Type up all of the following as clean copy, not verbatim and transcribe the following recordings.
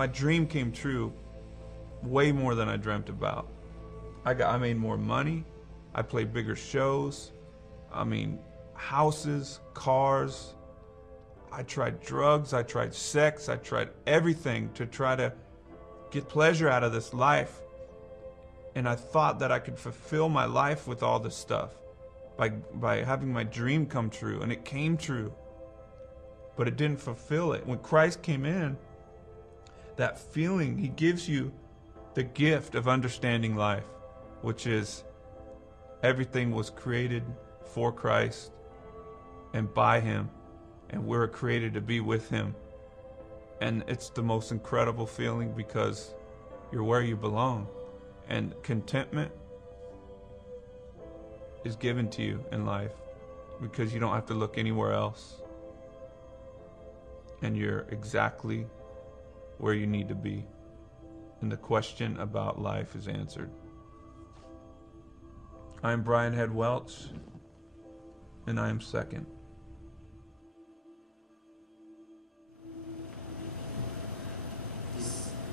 my dream came true way more than I dreamt about. I made more money. I played bigger shows. I mean, houses, cars. I tried drugs. I tried sex. I tried everything to try to get pleasure out of this life. And I thought that I could fulfill my life with all this stuff by having my dream come true. And it came true. But it didn't fulfill it. When Christ came in, that feeling, he gives you the gift of understanding life, which is everything was created for Christ and by him, and we're created to be with him. And it's the most incredible feeling because you're where you belong. And contentment is given to you in life because you don't have to look anywhere else. And you're exactly where you need to be. And the question about life is answered. I'm Brian Head Welch, and I am second.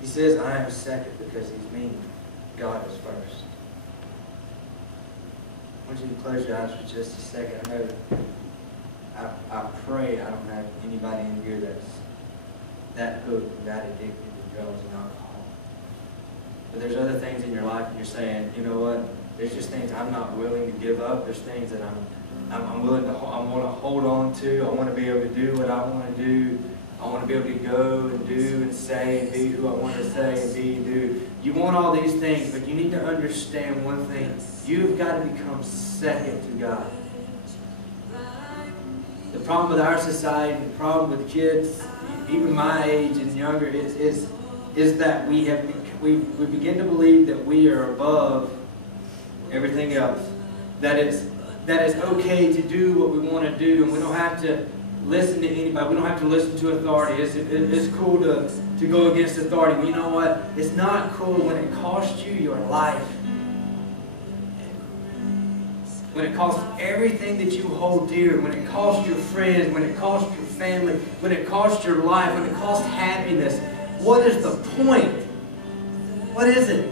He says, I am second because he's meaning God is first. I want you to close your eyes for just a second. I know I pray I don't have anybody in here that's that hooked, that addicted to drugs and alcohol. But there's other things in your life and you're saying, you know what, there's just things I'm not willing to give up. There's things that I'm willing to, I want to hold on to. I want to be able to do what I want to do. I want to be able to go and do and say and be who I want to say and be and do. You want all these things, but you need to understand one thing. You've got to become second to God. The problem with our society, the problem with kids, even my age and younger, is that we begin to believe that we are above everything else. That it's okay to do what we want to do, and we don't have to listen to anybody. We don't have to listen to authority. It's cool to go against authority. But you know what? It's not cool when it costs you your life. When it costs everything that you hold dear, when it costs your friends, when it costs your family, when it costs your life, when it costs happiness. What is the point? What is it?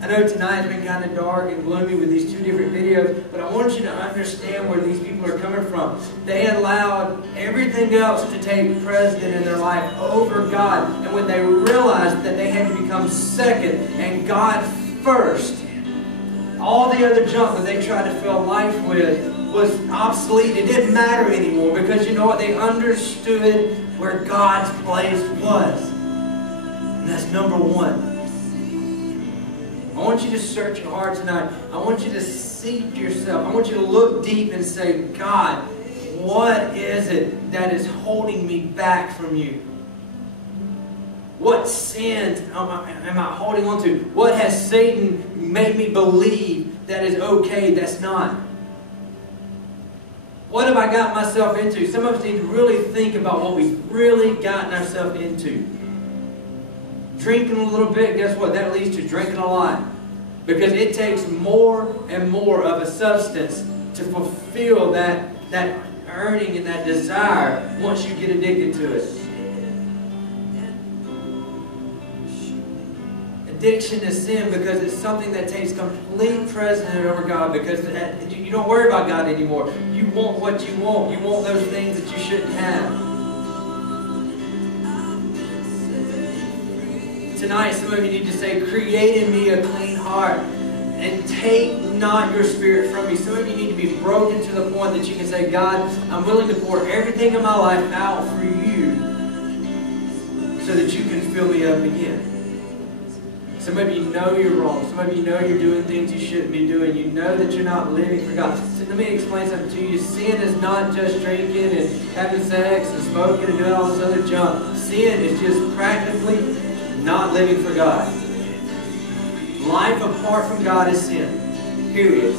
I know tonight's been kind of dark and gloomy with these two different videos, but I want you to understand where these people are coming from. They allowed everything else to take precedent in their life over God. And when they realized that they had to become second and God first, all the other junk that they tried to fill life with was obsolete. It didn't matter anymore because you know what? They understood where God's place was. And that's number one. I want you to search your heart tonight. I want you to seek yourself. I want you to look deep and say, God, what is it that is holding me back from you? What sins am I holding on to? What has Satan made me believe that is okay, that's not? What have I got myself into? Some of us need to really think about what we've really gotten ourselves into. Drinking a little bit, guess what? That leads to drinking a lot. Because it takes more and more of a substance to fulfill that earning and that desire once you get addicted to it. Addiction is sin because it's something that takes complete precedence over God, because you don't worry about God anymore. You want what you want. You want those things that you shouldn't have. Tonight, some of you need to say, create in me a clean heart and take not your spirit from me. Some of you need to be broken to the point that you can say, God, I'm willing to pour everything in my life out for you so that you can fill me up again. Some of you know you're wrong. Some of you know you're doing things you shouldn't be doing. You know that you're not living for God. So let me explain something to you. Sin is not just drinking and having sex and smoking and doing all this other junk. Sin is just practically not living for God. Life apart from God is sin. Period.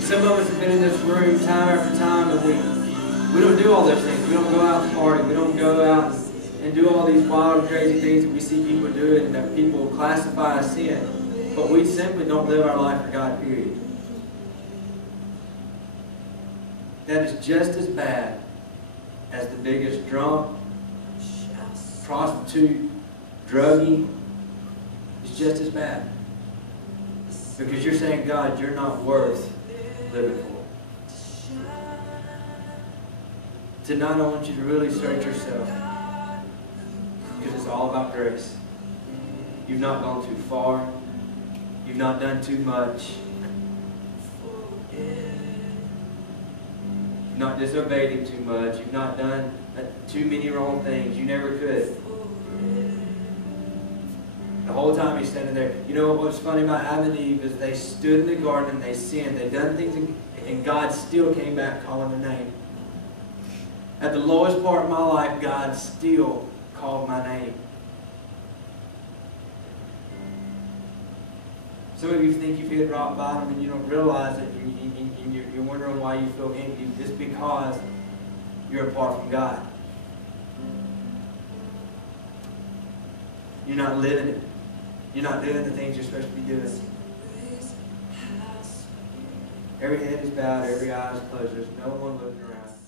Some of us have been in this room time after time and we don't do all those things. We don't go out and party. We don't go out and do all these wild and crazy things that we see people doing and that people classify as sin. But we simply don't live our life for God, period. That is just as bad as the biggest drunk, prostitute, druggie, is just as bad. Because you're saying, God, you're not worth living for. Tonight I want you to really search yourself. Because it's all about grace. You've not gone too far. You've not done too much. You've not disobeyed Him too much. You've not done too many wrong things. You never could. The whole time He's standing there. You know what's funny about Adam and Eve is they stood in the garden and they sinned. They'd done things and God still came back calling their name. At the lowest part of my life, God still called my name. Some of you think you've hit rock bottom and you don't realize it, and you're wondering why you feel empty. It's because you're apart from God. You're not living it. You're not doing the things you're supposed to be doing. Every head is bowed, every eye is closed. There's no one looking around.